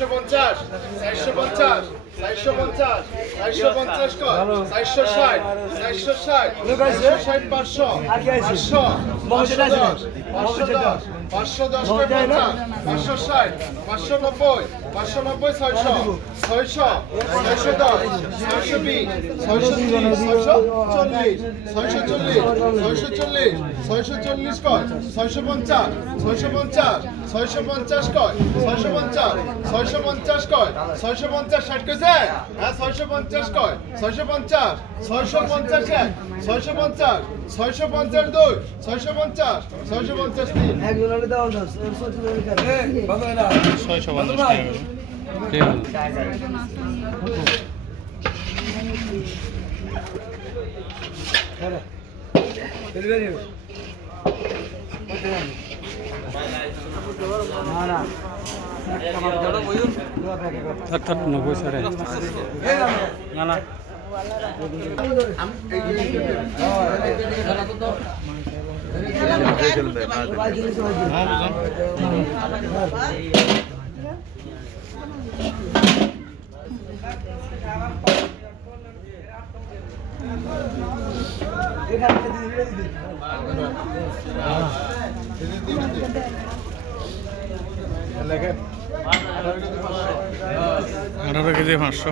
চারশো পঞ্চাশ চারশো পঞ্চাশ চারশো পঞ্চাশ চারশো পঞ্চাশ কর চারশো ষাট চারশো ষাট চারশো ষাট পাঁচশো পাঁচশো পাঁচশো দশ পাঁচশো দশ পাঁচশো দশ পাঁচশো ষাট পাঁচশো নব্বই পাঁচশো নব্বই, ছয়শো ছয়শো ছয়শো দশ, ছয়শো বিশ, ছয়শো তিরিশ, ছয়শো চল্লিশ ছয়শো চল্লিশ ছয়শো চল্লিশ ছয়শো চল্লিশ কয়, ছয়শো পঞ্চাশ ছয়শো পঞ্চাশ ছয়শো পঞ্চাশ কয়, ছয়শো পঞ্চাশ ছয়শো পঞ্চাশ কয়, ছয়শো পঞ্চাশ ষাট কেছে হ্যাঁ ছয়শো পঞ্চাশ কয়, ছয়শো পঞ্চাশ ছয়শো পঞ্চাশ এক, ছয়শো পঞ্চাশ ছয়শো পঞ্চাশ দুই, ছয়শো পঞ্চাশ ছয়শো পঞ্চাশ তিন। ছয়শো পঞ্চাশ টাকা ঠিক আছে না না আঠারো কেজি পাঁচশো।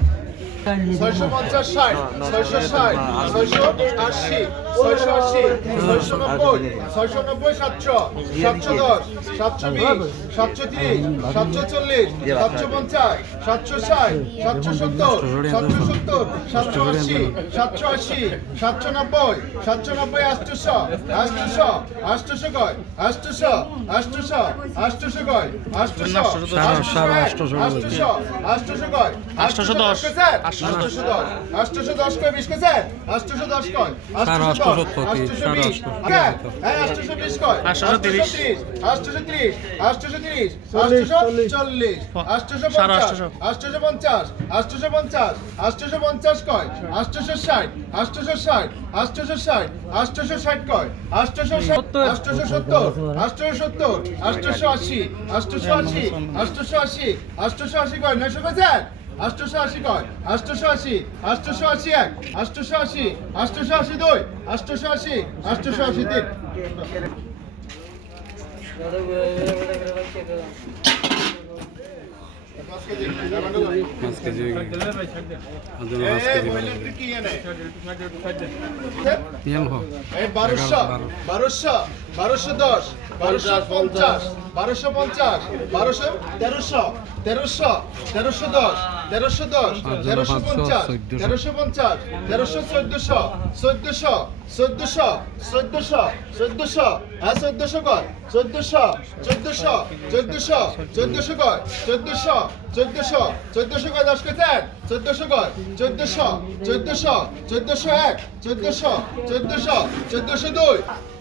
ছয়শো পঞ্চাশ ষাট ছয়শো ষাট ছয়শো আশি। ছয়শো আশি ছয়শো নব্বই ছয়শো নব্বই সাতশো সাতশো দশ সাতশো বিশ সাতশো তিরিশ সাতশো চল্লিশ সাতশো পঞ্চাশ সাতশো ষাট সাতশো সত্তর সাতশো সত্তর সাতশো আশি সাতশো আশি সাতশো নব্বই সাতশো নব্বই আটশোশো আটশোশো আটশোশো কয় আটশোশো আটশোশো আটশোশো কয় আটশোশো আটশোশো আটশোশো কয় আটশোশো দশ। আটশোশো দশ আটশোশো দশ। কয় বিশ কেছে আটশোশো দশ কয় আটশো কি সাড়ে আটশো তিরিশ আটশো তিরিশ আটশো তিরিশ চল্লিশ আটশো পঞ্চাশ আটশো পঞ্চাশ আটশো পঞ্চাশ আটশো পঞ্চাশ কয় আটশো ষাট আটশো ষাট আটশো ষাট আটশো ষাট কয় আটশো সত্তর আটশো সত্তর আটশো সত্তর আটশো আশি আটশো আশি আটশো আশি আটশো আশি কয় নয়শো হাজার আষ্টশো কয়? আষ্টশো আশি এক আষ্টশো আশি দুই আষ্টশো আশি আষ্টশো আশি তিন। বারোশো বারোশো। বারোশো দশ বারোশো পঞ্চাশ বারোশো পঞ্চাশ বারোশো তেরোশো তেরোশো তেরোশো দশ তেরোশো দশ তেরোশো পঞ্চাশ তেরোশো পঞ্চাশ তেরোশো চোদ্দশো চোদ্দশো চোদ্দশো চোদ্দশো চোদ্দশো হ্যাঁ চোদ্দশো কর চোদ্দশো চোদ্দশো চোদ্দশো চোদ্দশো কর চোদ্দশো চোদ্দশো চোদ্দশো কয় দশ কেছে চোদ্দশো কয় চোদ্দশো চোদ্দশো চোদ্দশো এক চোদ্দশো চোদ্দশো চোদ্দশো দুই।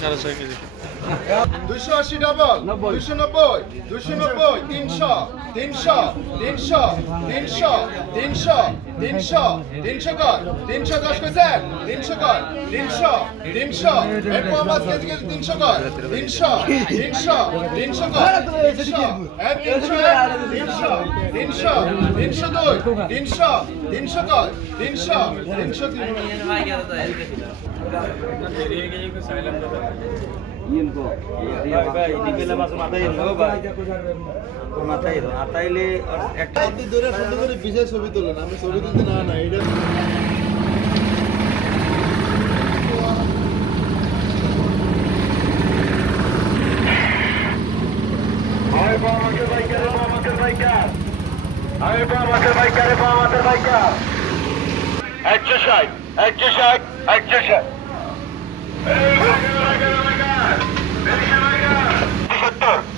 সাড়ে ছয় কেজি। দুইশো আশি ডাবল দুইশো নব্বই দুইশো নব্বই, তিনশো তিনশো তিনশো তিনশো তিনশো তিনশো তিনশো কর, তিনশো দশ কেছেন তিনশো কর, তিনশো তিনশো, এরপর আমার কেজি কেজি তিনশো কর, তিনশো তিনশো তিনশো কর, তিনশো এক তিনশো এক তিনশো তিনশো তিনশো দুই, তিনশো তিনশো কর, তিনশো তিনশো তিন। ছবি তোলেন আমি ছবি বাইকারে পা বাইকার একশো ষাট একশো ষাট একশো ষাট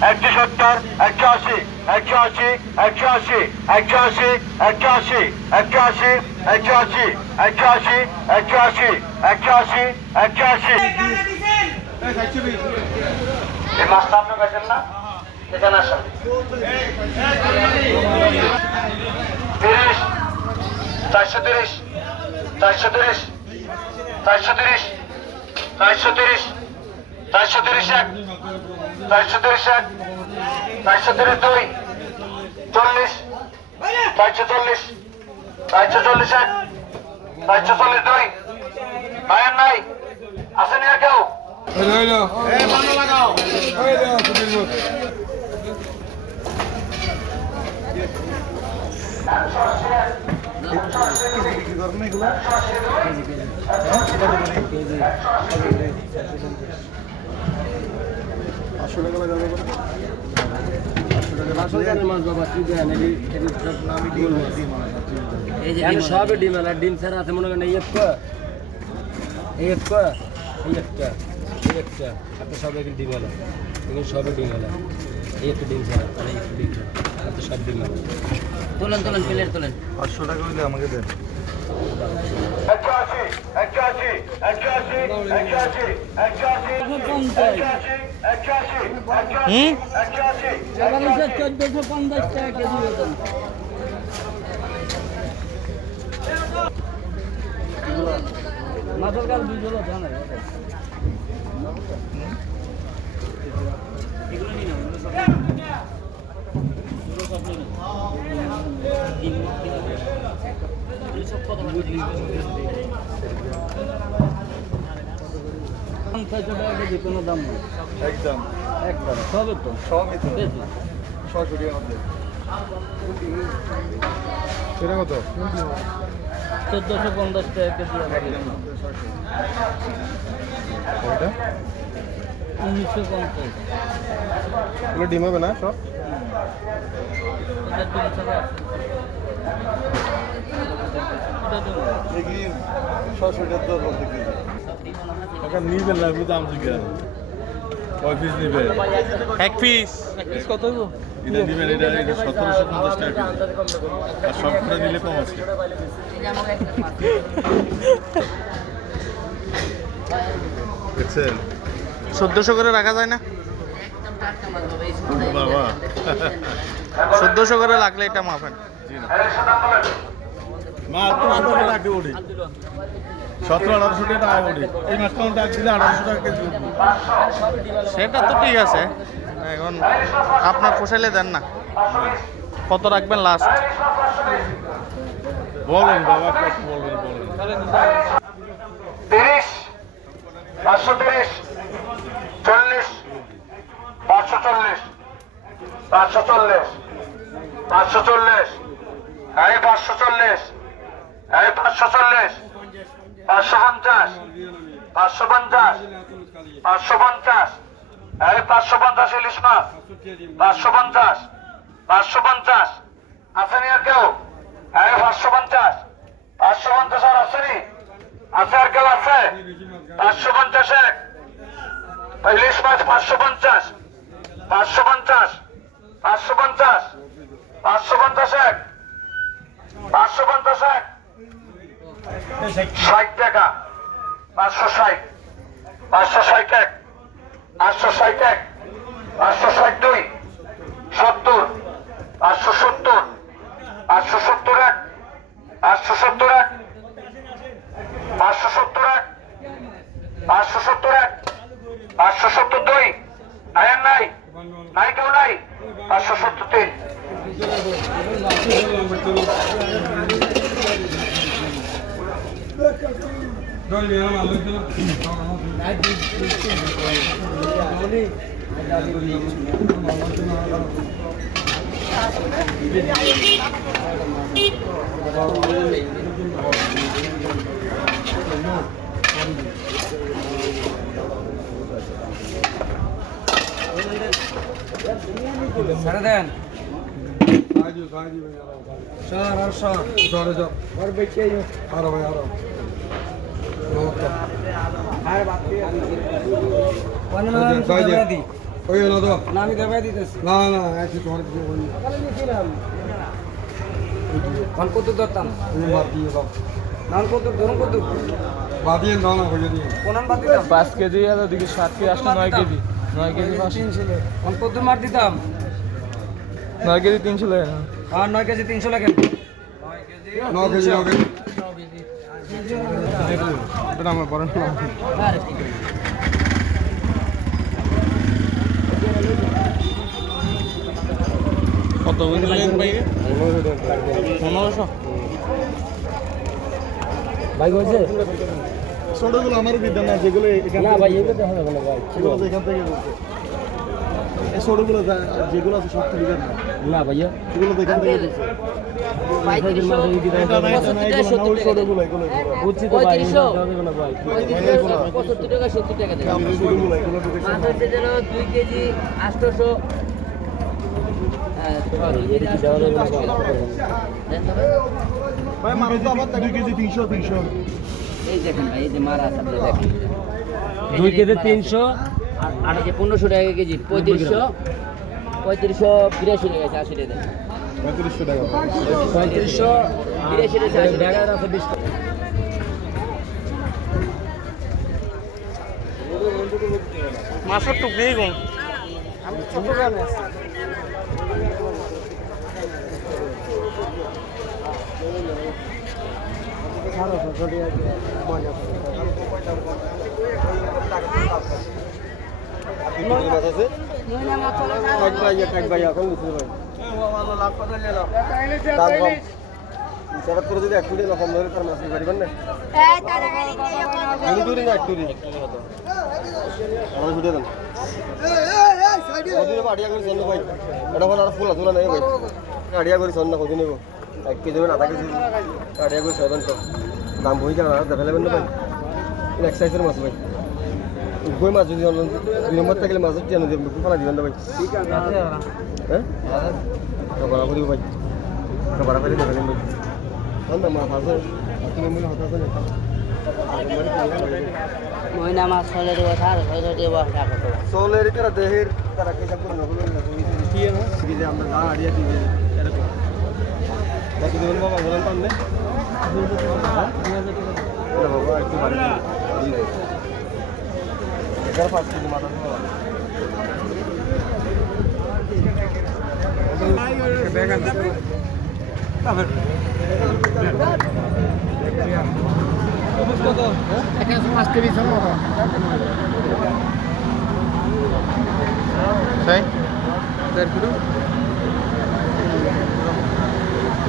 একশো সত্তর একশো আশি একশো আশি একশো আশি একশো আশি একশো আশি একশো আশি একশো আশি একশো আশি একশো আশি একশো চারশো তিরিশ চারশো তিরিশ চারশো তিরিশ চারশো তিরিশ চারশো তিরিশ এক চারশো তিরিশ এক চারশো তিরিশ দুই চল্লিশ চারশো চল্লিশ চারশো চল্লিশ এক চারশো চল্লিশ দুই নায়ের নাই আসেনি আর কেউ এই যে ডিম সব ডিম আলা ডিম ছাড়া আছে মনে করেন এই একটা এই একটা এই একটা এই একটা আপনার সব এগুলো ডিম আলা ডিম আলা এই একটা ডিম ছাড়া আর এই একটা সব ডিম আলা তোলেন তোলেন তোলেন একশো আশি একশো আশি একশো মাছের কাল দুই জোলো জানাই এগুলো নিয়ে কেজি কোনো দাম নেই একদম। একবার সবে তো? সবই তো। বেশি? টাকার মধ্যে সেটা কত? চোদ্দশো পঞ্চাশ টাকা কেজি উনিশশো পঞ্চাশ। ডিম হবে না সব? এটা ডিম ছাড়া আছে। এটা ডিম। দেখি ছশো টাকার দর বলতে কি? এখন নিবেন না দাম জিজ্ঞাসা কয় পিস এক পিস কত হইব? এটা নিবেন এটা এটা সতেরোশো পঞ্চাশ টাকা আর সবটা নিলে কম আছে। দেখছেন? চোদ্দশো করে রাখা যায় না? বাবা। চোদ্দশো করে লাগলে এটা মাফেন সতেরো আঠারোশো টাকা ওঠে এই মাছটা আমার ডাক দিলে আঠারোশো টাকা কেজি সেটা তো ঠিক আছে। এখন আপনার পোষাইলে দেন না। কত রাখবেন লাস্ট বলেন বাবা কত বলবেন বলেন। তিরিশ পাঁচশো তিরিশ চল্লিশ পাঁচশো চল্লিশ পাঁচশো চল্লিশ পাঁচশো চল্লিশ। এই পাঁচশো চল্লিশ। এই পাঁচশো চল্লিশ। পাঁচশো পঞ্চাশ। পাঁচশো পঞ্চাশ। পাঁচশো পঞ্চাশ। এই পাঁচশো পঞ্চাশ ইলিশ মাছ। পাঁচশো পঞ্চাশ। পাঁচশো পঞ্চাশ। আসেনি আর কেউ? এই পাঁচশো পঞ্চাশ। পাঁচশো পঞ্চাশ আর আসেনি আছে আর কেউ আছে? পাঁচশো পঞ্চাশ এক। ইলিশ মাছ পাঁচশো পঞ্চাশ। পাঁচশো পঞ্চাশ। পাঁচশো পঞ্চাশ। পাঁচশো পঞ্চাশ এক। পাঁচশো পঞ্চাশ ষাট। টাকা। পাঁচশো ষাট। পাঁচশো ষাট এক। পাঁচশো ষাট এক। পাঁচশো ষাট দুই। সত্তর। পাঁচশো সত্তর। পাঁচশো সত্তর এক। পাঁচশো সত্তর এক। পাঁচশো সত্তর এক। পাঁচশো সত্তর এক। পাঁচশো সত্তর দুই। আয়ার নাই। নাই কেউ নাই। পাঁচশো সত্তর তিন। Dön yanıma alırken. Sarıdan. Sadece sadece ben yalan. Şahar şahar. Sarıcan. Var bekleyin. Araba yalan. ওই না তো না আমি দেবাই দিতেছি না না একটু তোমার কোন কত দত্তাম বাদ দিয়ে দাও নান কত ধরুন কত বাদ দিয়ে দাও না হয়ে দিয়ে কোন বাদ দিতাম পাঁচ কেজি আর ওদিকে সাত কেজি আসলে নয় কেজি নয় কেজি পাঁচশো কোন কত মার দিতাম নয় কেজি তিনশো লাগে। না আর নয় কেজি তিনশো লাগেন নয় কেজি নয় কেজি। এটা আমার কত ভাই পনেরোশো ভাই? বলছে ছোটগুলো আমারও বিদ্যা না যেগুলো না ভাই এগুলো না ভাই এখান থেকে বলছে ছোটগুলো যেগুলো আছে সব থেকে না। ভাইয়া এগুলো তো এখান থেকে দুই কেজি কেজি তিনশো তিনশো দুই কেজি তিনশো। আর পনেরোশো টাকা কেজি পঁয়ত্রিশশো। পঁয়ত্রিশশো বিরাশি টাকা আছে আশি টাকা। পঁয়ত্রিশশো টাকা। পঁয়ত্রিশশো বিরাশি টাকা আশি টাকা আছে বিশ টাকা মাছের টুকরি গুণ। হঠাৎ করে যদি এক টুরি লকম ধরে তার মাছ পারিবেন না টুরি না এক টুরি আমার ভিডিও দেন আড়িয়া করি চন্দ্র ভাই এটা আর ফুল আধুলা নাই ভাই আড়িয়া করি চন্দ্র কদিন এক কেজি আধা কেজি আড়িয়া করি ছয় দাম বই কেন আর দেখা যাবেন না ভাই এক মাছ ভাই কই মাছ যদি দুই নম্বর থাকলে মাছ টিয়ানো দেবেন খুব ফালা দিবেন ভাই। হ্যাঁ? বড়া করি ভাই। বড়া করে দেবেন ভাই। না মাছ আছে তুমি হতাশ না? মহিনা মাছ টাকা সাড়ে ছয়শো টাকা টাকা তারা দেহের তারা কেসা করে নকল কি না সিরিজে আমরা গা আড়িয়া দিবে এরকম কত দেবেন বাবা বলেন বাবা একটু বাড়ি এগারো পাঁচ কেজি মাথা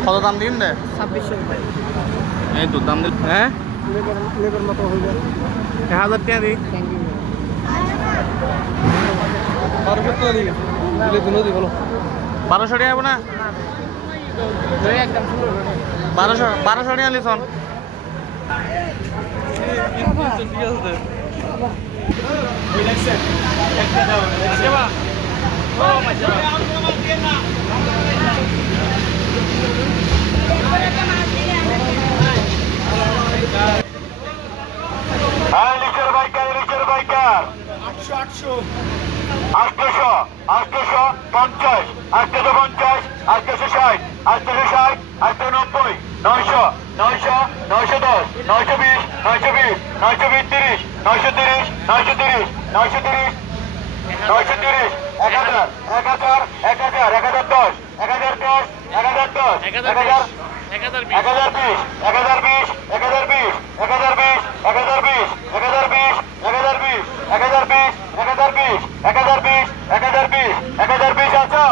কত দাম দিন দে এই তো দাম দিল হ্যাঁ? এক হাজার টাকা দিই বারোশো টাকা না বারোশো বারোশো টাকা লিসন হ্যাঁ লিচের বাইকার লিচের বাইকার আটশো আটশো আটশোশো আটশোশো পঞ্চাশ আটশোশো পঞ্চাশ আটশোশো ষাট আটশোশো ষাট আটশো নব্বই নয়শো নয়শো নয়শো দশ নয়শো বিশ নয়শো বিশ নয়শো বিশ তিরিশ নয়শো তিরিশ নয়শো তিরিশ নয়শো তিরিশ নয়শো তিরিশ এক হাজার এক হাজার এক হাজার এক হাজার দশ এক হাজার দশ এক হাজার দশ এক হাজার এক হাজার বিশ এক হাজার বিশ এক হাজার বিশ এক হাজার বিশ এক হাজার বিশ এক হাজার বিশ এক হাজার বিশ এক হাজার বিশ এক হাজার বিশ এক হাজার বিশ এক হাজার বিশ এক হাজার বিশ আছো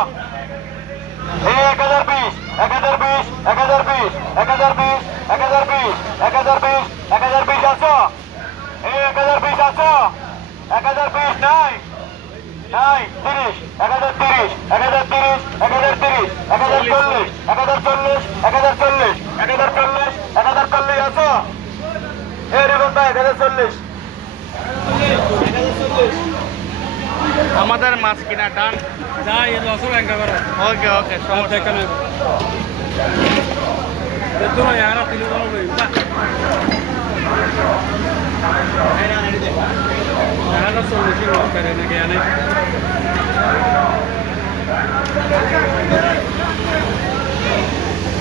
এই এক হাজার বিশ এক হাজার বিশ এক হাজার বিশ এক হাজার বিশ এক হাজার বিশ এক হাজার বিশ এক হাজার বিশ আছো এই এক হাজার বিশ আছো এক হাজার বিশ নাই নাই তিরিশ এক হাজার তিরিশ এক হাজার তিরিশ এক হাজার তিরিশ এক হাজার চল্লিশ এক হাজার চল্লিশ এক হাজার চল্লিশ এক হাজার চল্লিশ এক হাজার চল্লিশ আছো এ রিবন ভাই এক হাজার চল্লিশ আমাদের মাছ কিনা ডান। ওকে ওকে সমস্যা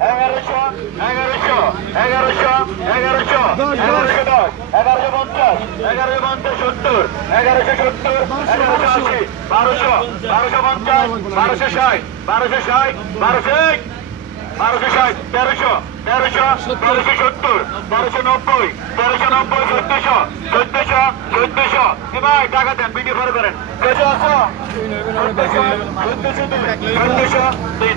এগারোশো এগারোশো এগারোশো এগারোশো। এগারোশো দশ এগারোশো পঞ্চাশ এগারোশো পঞ্চাশ সত্তর এগারোশো সত্তর এগারোশো আশি বারোশো বারোশো পঞ্চাশ বারোশো ষাট বারোশো ষাট বারোশো বারোশো ষাট তেরোশো তেরোশো তেরোশো সত্তর তেরোশো নব্বই তেরোশো নব্বই চোদ্দশো চোদ্দশো চোদ্দশো। ভাই টাকা দেন ভিডিও ফলো করেন। চোদ্দশো চোদ্দশো চোদ্দশো তিন